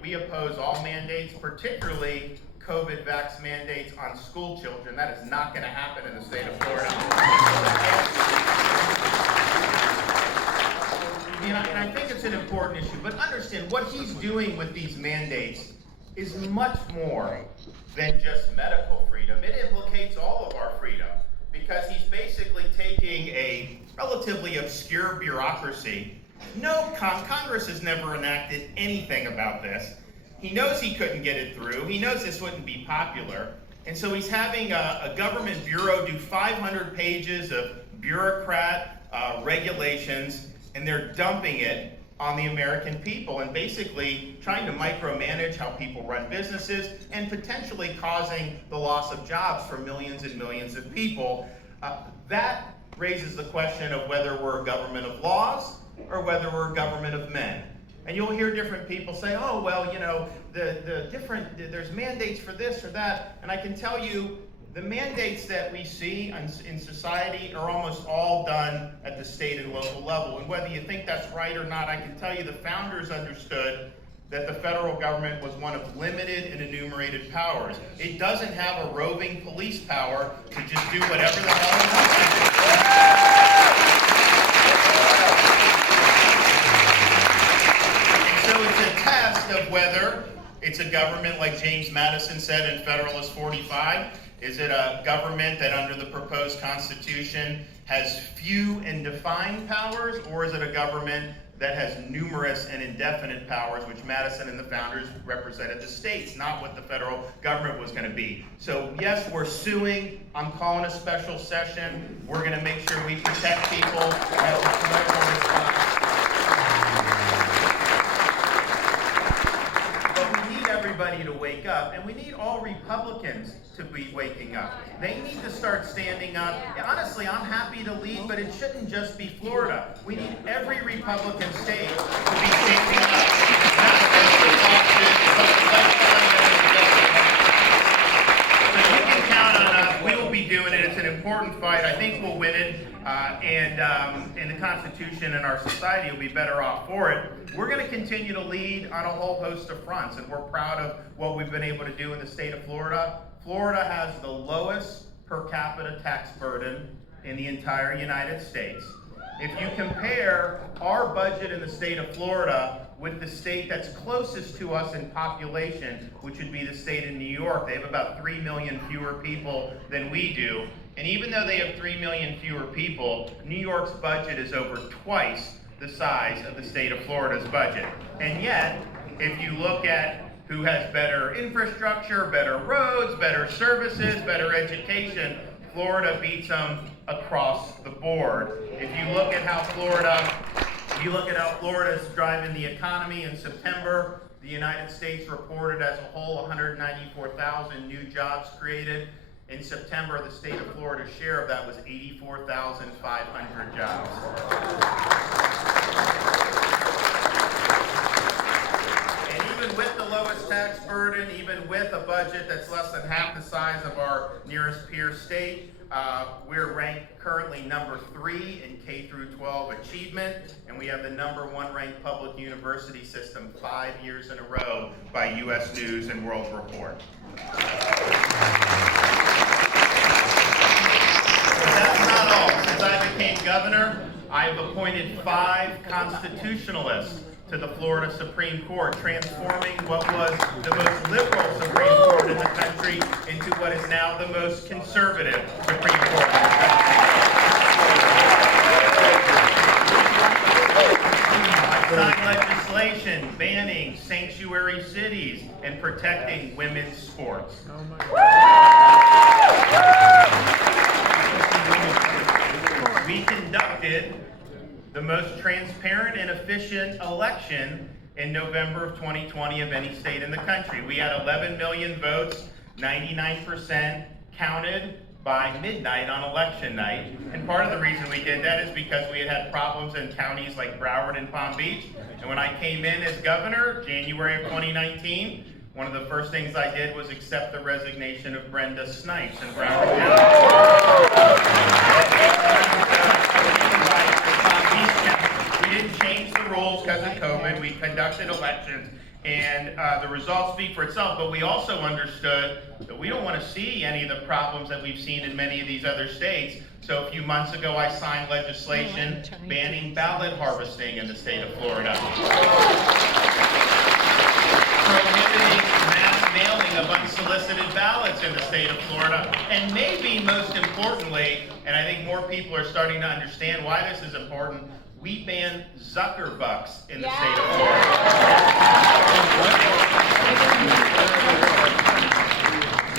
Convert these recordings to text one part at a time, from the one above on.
we oppose all mandates, particularly COVID vax mandates on school children. That is not going to happen in the state of Florida. And I think it's an important issue, but understand what he's doing with these mandates is much more than just medical freedom. It implicates all of our freedom, because he's basically taking a relatively obscure bureaucracy. No, Congress has never enacted anything about this. He knows he couldn't get it through. He knows this wouldn't be popular. And so he's having a government bureau do 500 pages of bureaucrat regulations, and they're dumping it on the American people and basically trying to micromanage how people run businesses and potentially causing the loss of jobs for millions and millions of people. That raises the question of whether we're a government of laws or whether we're a government of men. And you'll hear different people say, oh, well, you know, there's mandates for this or that. And I can tell you, the mandates that we see in society are almost all done at the state and local level. And whether you think that's right or not, I can tell you the founders understood that the federal government was one of limited and enumerated powers. It doesn't have a roving police power to just do whatever the hell it wants to do. And so it's a test of whether it's a government, like James Madison said in Federalist 45, is it a government that under the proposed Constitution has few and defined powers, or is it a government that has numerous and indefinite powers, which Madison and the founders represented the states, not what the federal government was going to be. So yes, we're suing. I'm calling a special session. We're going to make sure we protect people. Everybody to wake up, and we need all Republicans to be waking up. They need to start standing up. Honestly, I'm happy to lead, but it shouldn't just be Florida. We need every Republican state to be standing up. So you can count on us. We will be doing it. It's an important fight. I think we'll win it. And the Constitution and our society will be better off for it. We're going to continue to lead on a whole host of fronts, and we're proud of what we've been able to do in the state of Florida. Florida has the lowest per capita tax burden in the entire United States. If you compare our budget in the state of Florida with the state that's closest to us in population, which would be the state of New York, they have about 3 million fewer people than we do. And even though they have 3 million fewer people, New York's budget is over twice the size of the state of Florida's budget. And yet, if you look at who has better infrastructure, better roads, better services, better education, Florida beats them across the board. If you look at how Florida's driving the economy in September, the United States reported as a whole 194,000 new jobs created. In September, the state of Florida's share of that was 84,500 jobs. And even with the lowest tax burden, even with a budget that's less than half the size of our nearest peer state, we're ranked currently number 3 in K through 12 achievement, and we have the number 1 ranked public university system 5 years in a row by U.S. News and World Report. That's not all. Since I became governor, I've appointed 5 constitutionalists to the Florida Supreme Court, transforming what was the most liberal Supreme Court in the country into what is now the most conservative Supreme Court in the country. I've signed legislation banning sanctuary cities and protecting women's sports. We conducted the most transparent and efficient election in November of 2020 of any state in the country. We had 11 million votes, 99% counted by midnight on election night. And part of the reason we did that is because we had problems in counties like Broward and Palm Beach. And when I came in as governor, January of 2019, one of the first things I did was accept the resignation of Brenda Snipes in Broward County. We didn't change the rules because of COVID. We conducted elections. And the results speak for itself, but we also understood that we don't want to see any of the problems that we've seen in many of these other states. So a few months ago, I signed legislation banning ballot harvesting in the state of Florida. Prohibiting mass mailing of unsolicited ballots in the state of Florida. And maybe most importantly, and I think more people are starting to understand why this is important, we banned Zuckerbucks in the state of Florida.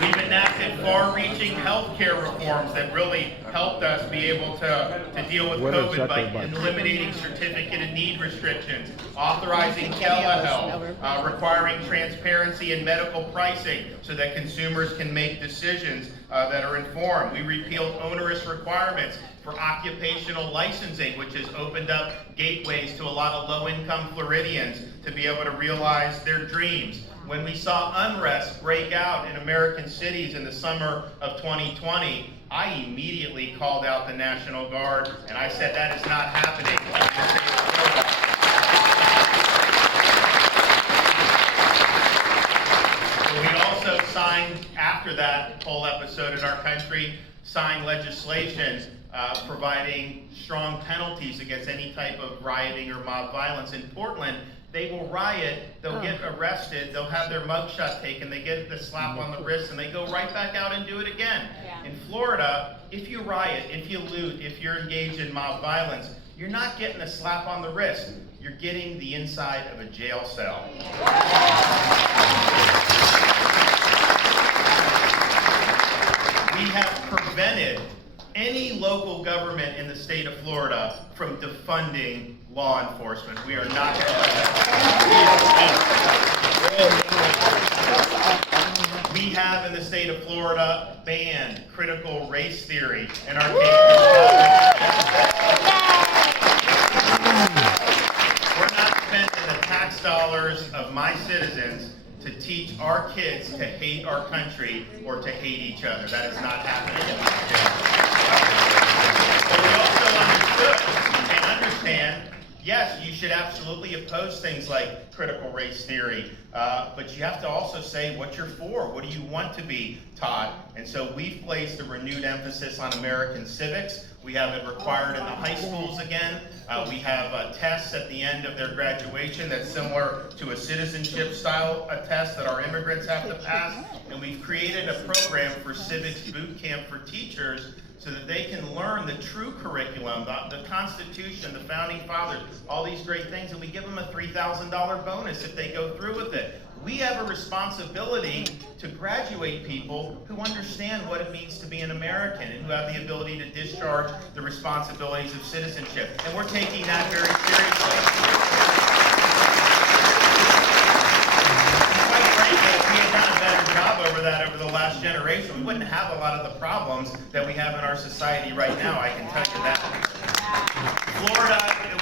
We've enacted far-reaching healthcare reforms that really helped us be able to deal with COVID by eliminating certificate of need restrictions, authorizing telehealth, requiring transparency in medical pricing so that consumers can make decisions that are informed. We repealed onerous requirements for occupational licensing, which has opened up gateways to a lot of low-income Floridians to be able to realize their dreams. When we saw unrest break out in American cities in the summer of 2020, I immediately called out the National Guard, and I said that is not happening in the state of Florida. We also signed, after that whole episode in our country, signed legislation providing strong penalties against any type of rioting or mob violence. In Portland, they will riot, they'll get arrested, they'll have their mugshot taken, they get the slap on the wrist, and they go right back out and do it again. Yeah. In Florida, if you riot, if you loot, if you're engaged in mob violence, you're not getting a slap on the wrist. You're getting the inside of a jail cell. We have prevented any local government in the state of Florida from defunding law enforcement. We are not going to let that. We have in the state of Florida banned critical race theory in our We're not spending the tax dollars of my citizens to teach our kids to hate our country or to hate each other. That is not happening in this state. But we also understood and understand, yes, you should absolutely oppose things like critical race theory, but you have to also say what you're for. What do you want to be taught? And so we've placed a renewed emphasis on American civics. We have it required in the high schools again. We have tests at the end of their graduation that's similar to a citizenship style test that our immigrants have to pass. And we've created a program for civics boot camp for teachers so that they can learn the true curriculum, the Constitution, the Founding Fathers, all these great things, and we give them a $3,000 bonus if they go through with it. We have a responsibility to graduate people who understand what it means to be an American and who have the ability to discharge the responsibilities of citizenship. And we're taking that very seriously. Quite frankly, if we had done a better job over that over the last generation, we wouldn't have a lot of the problems that we have in our society right now, I can tell you that. Florida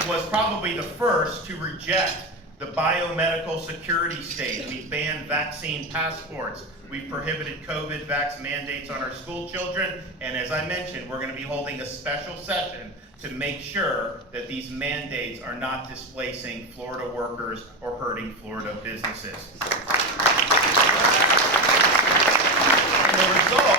was probably the first to reject the biomedical security state. We've banned vaccine passports. We've prohibited COVID vax mandates on our school children. And as I mentioned, we're going to be holding a special session to make sure that these mandates are not displacing Florida workers or hurting Florida businesses. And the result,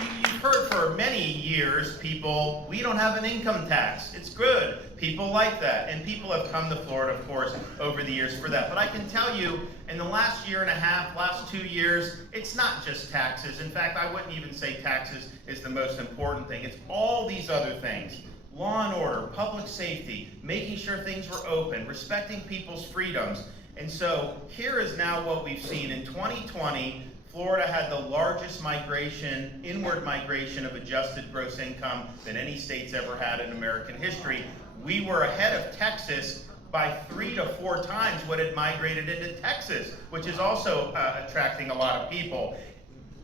you've heard for many years, people, we don't have an income tax. It's good. People like that. And people have come to Florida, of course, over the years for that. But I can tell you, in the last year and a half, last 2 years, it's not just taxes. In fact, I wouldn't even say taxes is the most important thing. It's all these other things. Law and order, public safety, making sure things were open, respecting people's freedoms. And so here is now what we've seen. In 2020, Florida had the largest migration, inward migration of adjusted gross income than any state's ever had in American history. We were ahead of Texas by 3 to 4 times what had migrated into Texas, which is also attracting a lot of people.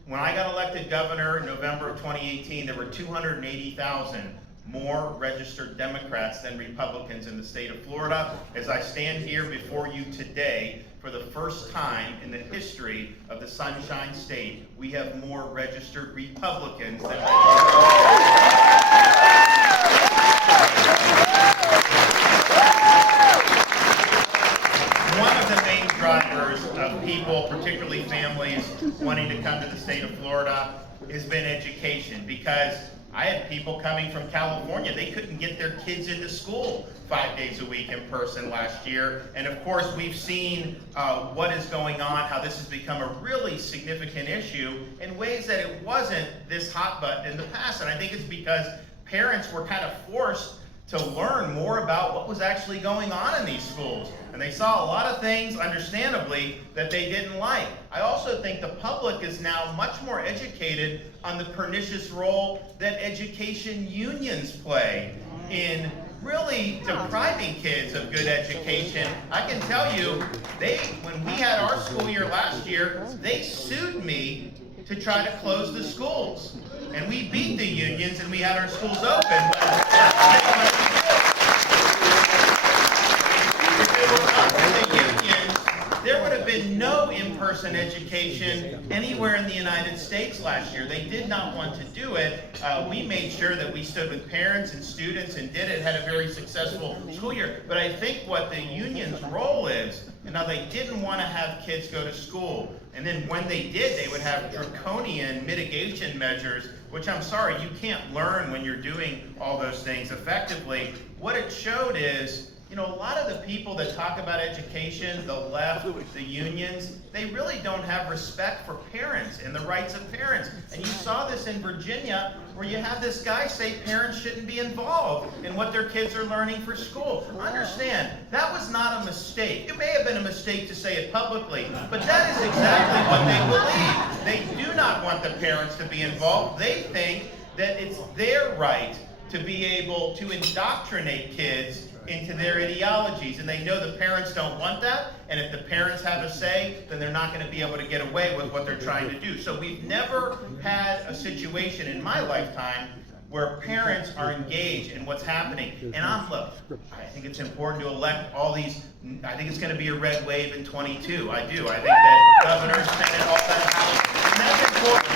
When I got elected governor in November of 2018, there were 280,000 more registered Democrats than Republicans in the state of Florida. As I stand here before you today, for the first time in the history of the Sunshine State, we have more registered Republicans than One of the main drivers of people, particularly families, wanting to come to the state of Florida has been education, because I had people coming from California. They couldn't get their kids into school 5 days a week in person last year. And of course, we've seen what is going on, how this has become a really significant issue in ways that it wasn't this hot button in the past. And I think it's because parents were kind of forced to learn more about what was actually going on in these schools. And they saw a lot of things, understandably, that they didn't like. I also think the public is now much more educated on the pernicious role that education unions play in really depriving kids of good education. I can tell you, when we had our school year last year, they sued me to try to close the schools. And we beat the unions and we had our schools open. If it were up to the unions, there would have been no in-person education anywhere in the United States last year. They did not want to do it. We made sure that we stood with parents and students and did it, had a very successful school year. But I think what the union's role is, now they didn't want to have kids go to school. And then when they did, they would have draconian mitigation measures, which I'm sorry, you can't learn when you're doing all those things effectively. What it showed is, a lot of the people that talk about education, the left, the unions, they really don't have respect for parents and the rights of parents. And you saw this in Virginia, where you have this guy say parents shouldn't be involved in what their kids are learning for school. Understand, that was not a mistake. It may have been a mistake to say it publicly, but that is exactly what they believe. They do not want the parents to be involved. They think that it's their right to be able to indoctrinate kids into their ideologies, and they know the parents don't want that, and if the parents have a say, then they're not going to be able to get away with what they're trying to do. So we've never had a situation in my lifetime where parents are engaged in what's happening. And I think it's important to elect all these. I think it's going to be a red wave in 22. I do. I think that Governor, Senate, all that House, and that's important.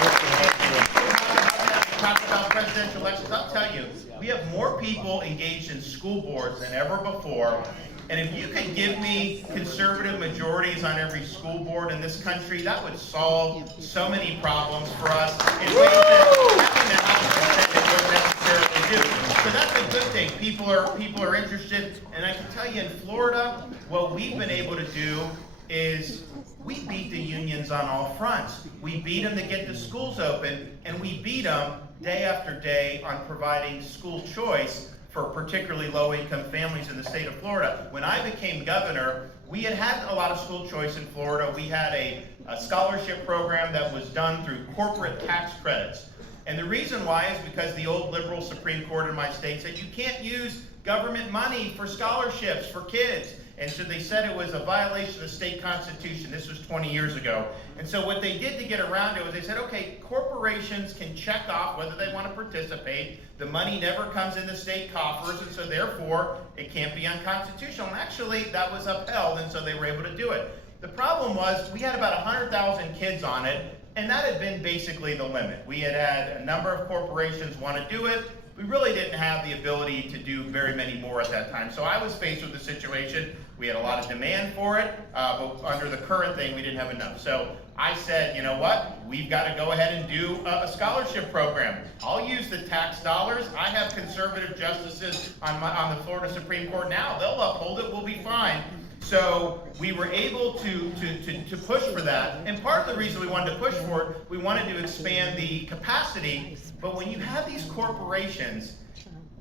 Talk about presidential elections, I'll tell you, we have more people engaged in school boards than ever before. And if you could give me conservative majorities on every school board in this country, that would solve so many problems for us in ways that having the House and Senate wouldn't necessarily do. So that's a good thing. People are interested. And I can tell you, in Florida, what we've been able to do is we beat the unions on all fronts. We beat them to get the schools open, and we beat them day after day on providing school choice for particularly low-income families in the state of Florida. When I became governor, we had a lot of school choice in Florida. We had a scholarship program that was done through corporate tax credits. And the reason why is because the old liberal Supreme Court in my state said you can't use government money for scholarships for kids. And so they said it was a violation of the state constitution. This was 20 years ago. And so what they did to get around it was they said, okay, corporations can check off whether they want to participate. The money never comes in the state coffers, and so therefore it can't be unconstitutional. And actually that was upheld, and so they were able to do it. The problem was we had about 100,000 kids on it, and that had been basically the limit. We had a number of corporations want to do it. We really didn't have the ability to do very many more at that time. So I was faced with a situation. We had a lot of demand for it, but under the current thing, we didn't have enough. So I said, you know what? We've got to go ahead and do a scholarship program. I'll use the tax dollars. I have conservative justices on the Florida Supreme Court now. They'll uphold it. We'll be fine. So we were able to push for that. And part of the reason we wanted to push for it, we wanted to expand the capacity. But when you have these corporations,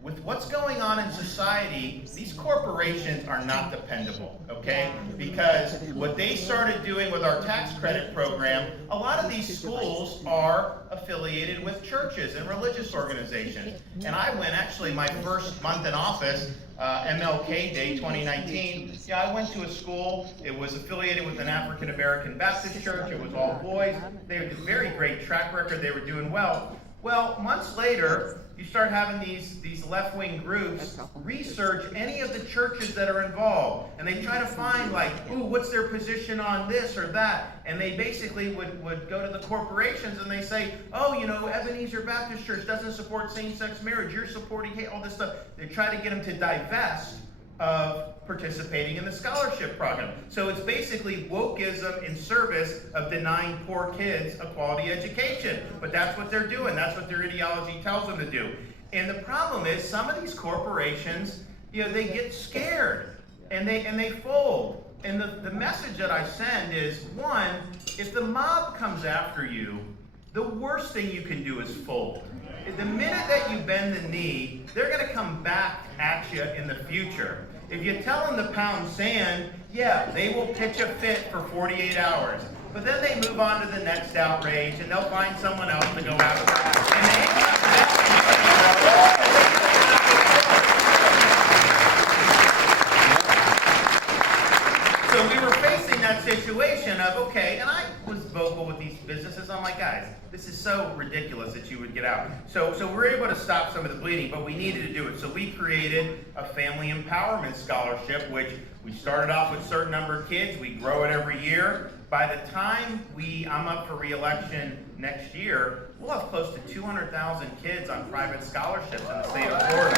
with what's going on in society, these corporations are not dependable, okay? Because what they started doing with our tax credit program, a lot of these schools are affiliated with churches and religious organizations. And I went, actually, my first month in office, MLK Day 2019, I went to a school. It was affiliated with an African American Baptist church. It was all boys. They had a very great track record. They were doing well. Well, months later, you start having these left-wing groups research any of the churches that are involved. And they try to find, like, ooh, what's their position on this or that? And they basically would go to the corporations and they say, oh, Ebenezer Baptist Church doesn't support same-sex marriage. You're supporting all this stuff. They try to get them to divest of participating in the scholarship program. So it's basically wokeism in service of denying poor kids a quality education. But that's what they're doing. That's what their ideology tells them to do. And the problem is some of these corporations, they get scared and they fold. And the message that I send is, one, if the mob comes after you, the worst thing you can do is fold. The minute that you bend the knee, they're going to come back at you in the future. If you tell them to pound sand, yeah, they will pitch a fit for 48 hours. But then they move on to the next outrage, and they'll find someone else to go after. And they ain't coming back. So we were facing that situation of, okay, and I was vocal with these businesses. I'm like, guys, this is so ridiculous that you would get out. So we're able to stop some of the bleeding, but we needed to do it. So we created a family empowerment scholarship, which we started off with a certain number of kids. We grow it every year. By the time I'm up for re-election next year, we'll have close to 200,000 kids on private scholarships in the state of Florida.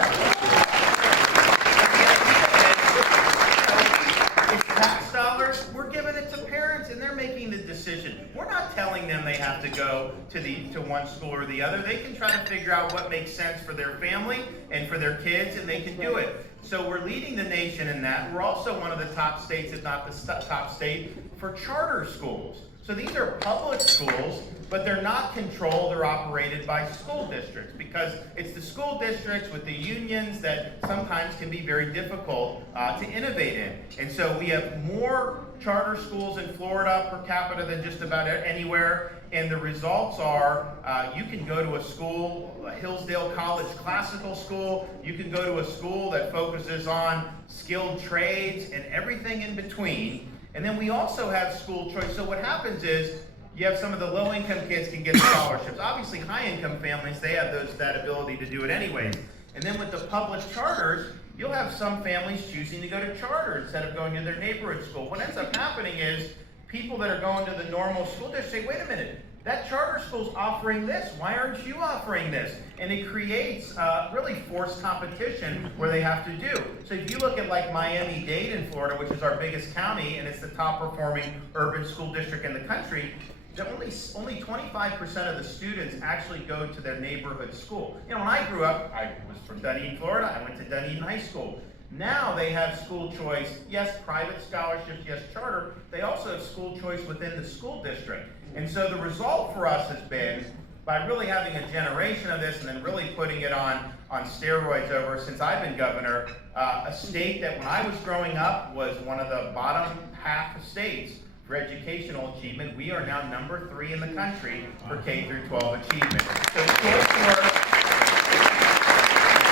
It's tax dollars. We're giving it to parents, and they're making the decision. We're not telling them they have to go to one school or the other. They can try to figure out what makes sense for their family and for their kids, and they can do it. So we're leading the nation in that. We're also one of the top states, if not the top state, for charter schools. So these are public schools, but they're not controlled or operated by school districts, because it's the school districts with the unions that sometimes can be very difficult to innovate in. And so we have more charter schools in Florida per capita than just about anywhere. And the results are, you can go to a school, a Hillsdale College Classical School, you can go to a school that focuses on skilled trades and everything in between. And then we also have school choice. So what happens is, you have some of the low-income kids can get scholarships. Obviously, high-income families, they have that ability to do it anyways. And then with the public charters, you'll have some families choosing to go to charter instead of going to their neighborhood school. What ends up happening is, people that are going to the normal school district say, wait a minute, that charter school's offering this, why aren't you offering this? And it creates really forced competition where they have to do. So if you look at like Miami-Dade in Florida, which is our biggest county, and it's the top performing urban school district in the country, that only 25% of the students actually go to their neighborhood school. When I grew up, I was from Dunedin, Florida, I went to Dunedin High School. Now they have school choice, yes, private scholarships, yes, charter. They also have school choice within the school district. And so the result for us has been, by really having a generation of this and then really putting it on steroids over since I've been governor, a state that when I was growing up was one of the bottom half of states for educational achievement. We are now number 3 in the country for K through 12 achievement. So choice works,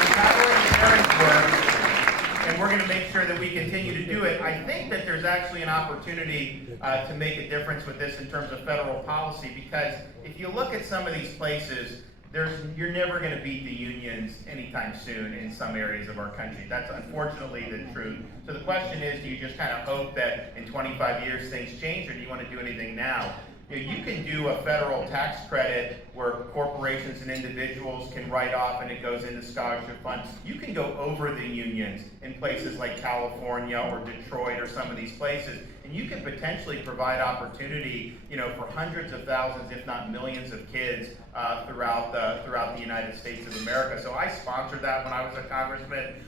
empowering parents works, and we're going to make sure that we continue to do it. I think that there's actually an opportunity to make a difference with this in terms of federal policy, because if you look at some of these places, you're never going to beat the unions anytime soon in some areas of our country. That's unfortunately the truth. So the question is, do you just kind of hope that in 25 years things change, or do you want to do anything now? You can do a federal tax credit where corporations and individuals can write off and it goes into scholarship funds. You can go over the unions in places like California or Detroit or some of these places, and you can potentially provide opportunity, for hundreds of thousands, if not millions of kids throughout the United States of America. So I sponsored that when I was a congressman.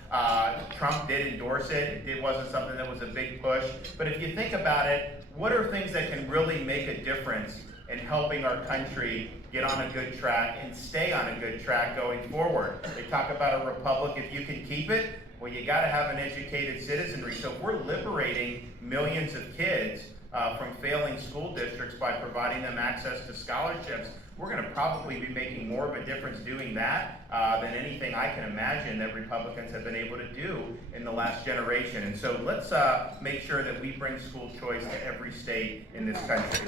Trump did endorse it. It wasn't something that was a big push. But if you think about it, what are things that can really make a difference in helping our country get on a good track and stay on a good track going forward? They talk about a republic, if you can keep it, well, you got to have an educated citizenry. So if we're liberating millions of kids from failing school districts by providing them access to scholarships, we're going to probably be making more of a difference doing that than anything I can imagine that Republicans have been able to do in the last generation. And so let's make sure that we bring school choice to every state in this country.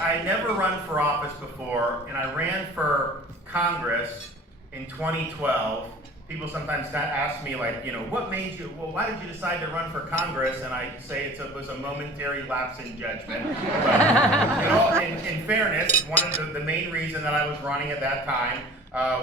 I never run for office before, and I ran for Congress in 2012 people sometimes ask me, like, what made you, well, why did you decide to run for Congress? And I say it was a momentary lapse in judgment. But, in fairness, one of the main reason that I was running at that time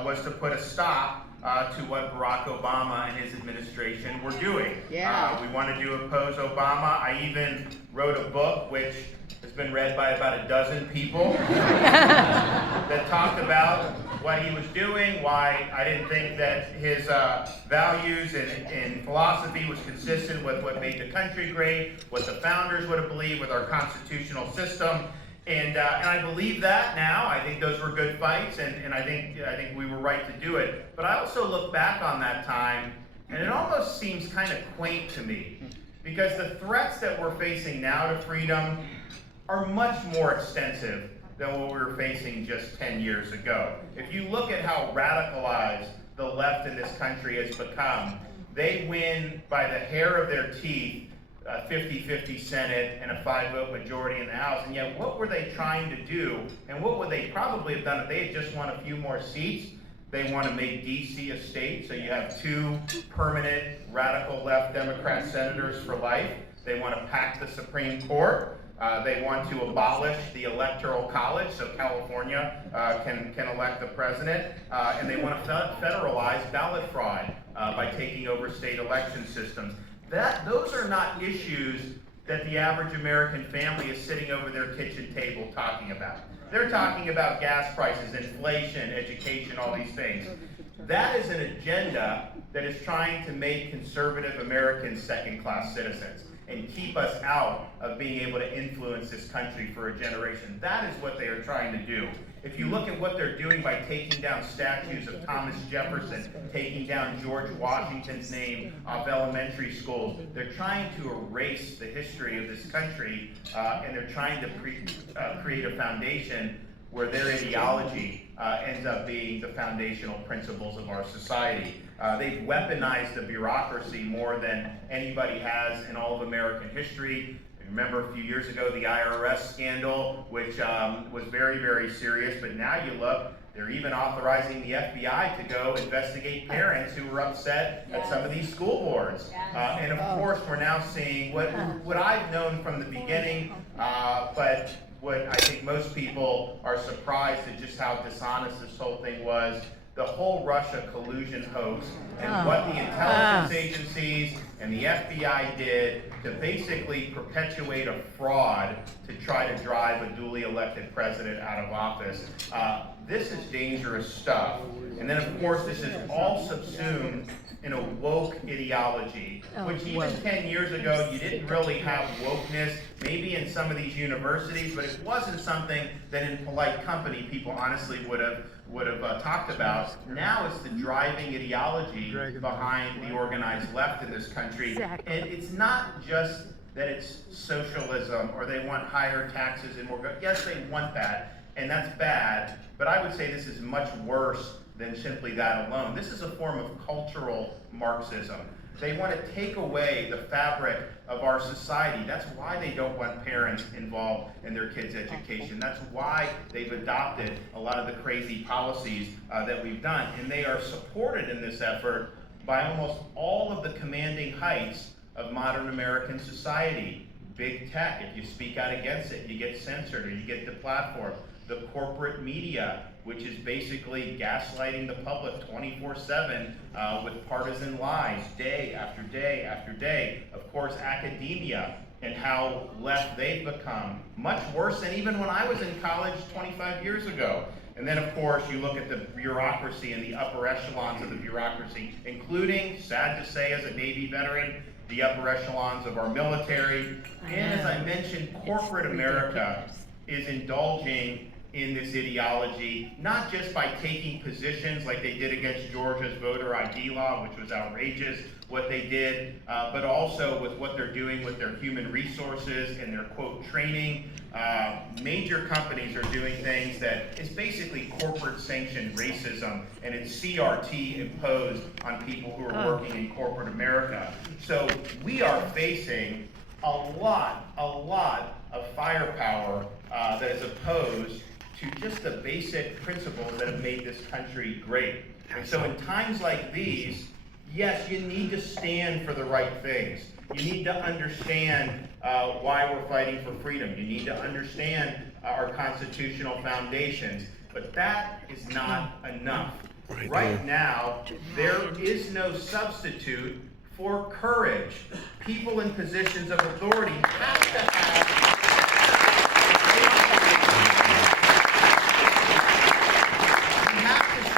was to put a stop to what Barack Obama and his administration were doing. Yeah. We wanted to oppose Obama. I even wrote a book, which has been read by about a dozen people, that talked about what he was doing, why I didn't think that his values and philosophy was consistent with what made the country great, what the founders would have believed with our constitutional system. And I believe that now. I think those were good fights, and I think we were right to do it. But I also look back on that time, and it almost seems kind of quaint to me, because the threats that we're facing now to freedom are much more extensive than what we were facing just 10 years ago. If you look at how radicalized the left in this country has become, they win by the hair of their teeth a 50-50 Senate and a 5-vote majority in the House. And yet, what were they trying to do? And what would they probably have done if they had just won a few more seats? They want to make D.C. a state, so you have 2 permanent radical left Democrat senators for life. They want to pack the Supreme Court. They want to abolish the Electoral College, so California can elect the president. And they want to federalize ballot fraud by taking over state election systems. Those are not issues that the average American family is sitting over their kitchen table talking about. They're talking about gas prices, inflation, education, all these things. That is an agenda that is trying to make conservative Americans second-class citizens and keep us out of being able to influence this country for a generation. That is what they are trying to do. If you look at what they're doing by taking down statues of Thomas Jefferson, taking down George Washington's name off elementary schools, they're trying to erase the history of this country, and they're trying to create a foundation where their ideology ends up being the foundational principles of our society. They've weaponized the bureaucracy more than anybody has in all of American history. Remember a few years ago, the IRS scandal, which was very, very serious, but now you look, they're even authorizing the FBI to go investigate parents who were upset at some of these school boards. And of course, we're now seeing what I've known from the beginning, but what I think most people are surprised at just how dishonest this whole thing was. The whole Russia collusion hoax and what the intelligence agencies and the FBI did to basically perpetuate a fraud to try to drive a duly elected president out of office. This is dangerous stuff. And then, of course, this is all subsumed in a woke ideology, which even 10 years ago, you didn't really have wokeness, maybe in some of these universities, but it wasn't something that in polite company people honestly would have talked about. Now it's the driving ideology behind the organized left in this country. And it's not just that it's socialism or they want higher taxes and more. Yes, they want that, and that's bad, but I would say this is much worse than simply that alone. This is a form of cultural Marxism. They want to take away the fabric of our society. That's why they don't want parents involved in their kids' education. That's why they've adopted a lot of the crazy policies that we've done. And they are supported in this effort by almost all of the commanding heights of modern American society. Big tech, if you speak out against it, you get censored or you get deplatformed. The corporate media, which is basically gaslighting the public 24/7 with partisan lies day after day after day. Of course, academia and how left they've become. Much worse than even when I was in college 25 years ago. And then, of course, you look at the bureaucracy and the upper echelons of the bureaucracy, including, sad to say as a Navy veteran, the upper echelons of our military. And as I mentioned, corporate America is indulging in this ideology, not just by taking positions like they did against Georgia's voter ID law, which was outrageous, what they did, but also with what they're doing with their human resources and their, quote, training. Major companies are doing things that is basically corporate sanctioned racism, and it's CRT imposed on people who are working in corporate America. So we are facing a lot of firepower that is opposed to just the basic principles that have made this country great. And so in times like these, yes, you need to stand for the right things. You need to understand why we're fighting for freedom. You need to understand our constitutional foundations. But that is not enough. Right now, there is no substitute for courage. People in positions of authority have to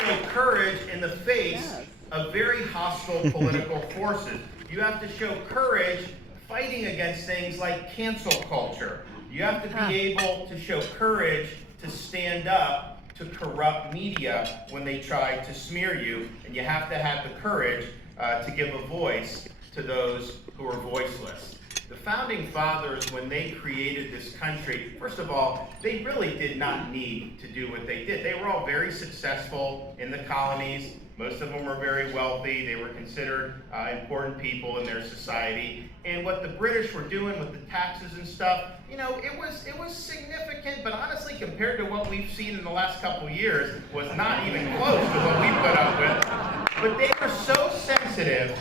show courage in the face of very hostile political forces. You have to show courage fighting against things like cancel culture. You have to be able to show courage to stand up to corrupt media when they try to smear you, and you have to have the courage to give a voice to those who are voiceless. The Founding Fathers, when they created this country, first of all, they really did not need to do what they did. They were all very successful in the colonies. Most of them were very wealthy. They were considered important people in their society. And what the British were doing with the taxes and stuff, you know, it was significant, but honestly, compared to what we've seen in the last couple of years, was not even close to what we put up with. But they were so sensitive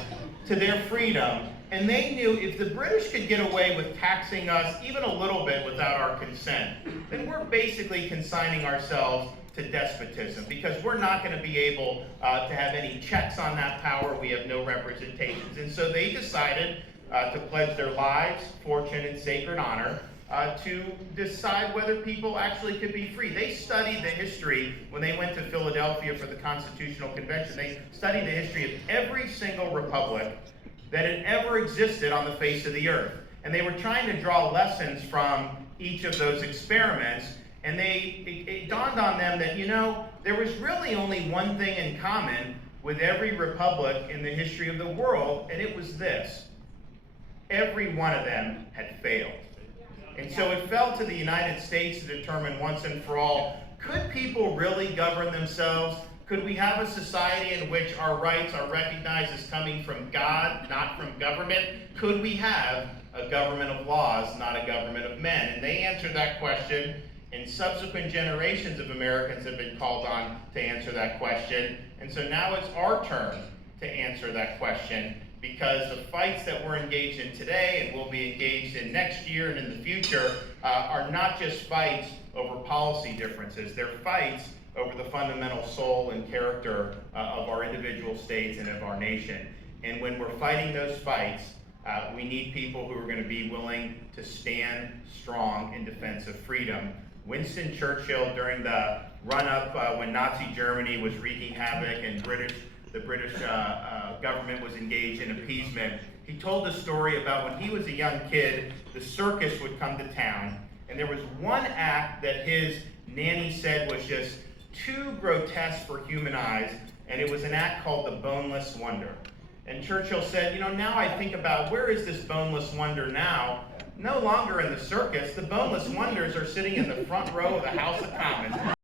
to their freedom, and they knew if the British could get away with taxing us even a little bit without our consent, then we're basically consigning ourselves to despotism, because we're not going to be able to have any checks on that power. We have no representations. And so they decided to pledge their lives, fortune, and sacred honor to decide whether people actually could be free. They studied the history when they went to Philadelphia for the Constitutional Convention. They studied the history of every single republic that had ever existed on the face of the earth. And they were trying to draw lessons from each of those experiments. And it dawned on them that, you know, there was really only one thing in common with every republic in the history of the world, and it was this: every one of them had failed. And so it fell to the United States to determine once and for all, could people really govern themselves? Could we have a society in which our rights are recognized as coming from God, not from government? Could we have a government of laws, not a government of men? And they answered that question, and subsequent generations of Americans have been called on to answer that question. And so now it's our turn to answer that question, because the fights that we're engaged in today and will be engaged in next year and in the future are not just fights over policy differences. They're fights over the fundamental soul and character of our individual states and of our nation. And when we're fighting those fights, we need people who are going to be willing to stand strong in defense of freedom. Winston Churchill, during the run-up when Nazi Germany was wreaking havoc and the British government was engaged in appeasement, he told a story about when he was a young kid, the circus would come to town, and there was one act that his nanny said was just too grotesque for human eyes, and it was an act called the Boneless Wonder. And Churchill said, you know, now I think about, where is this Boneless Wonder now? No longer in the circus. The Boneless Wonders are sitting in the front row of the House of Commons.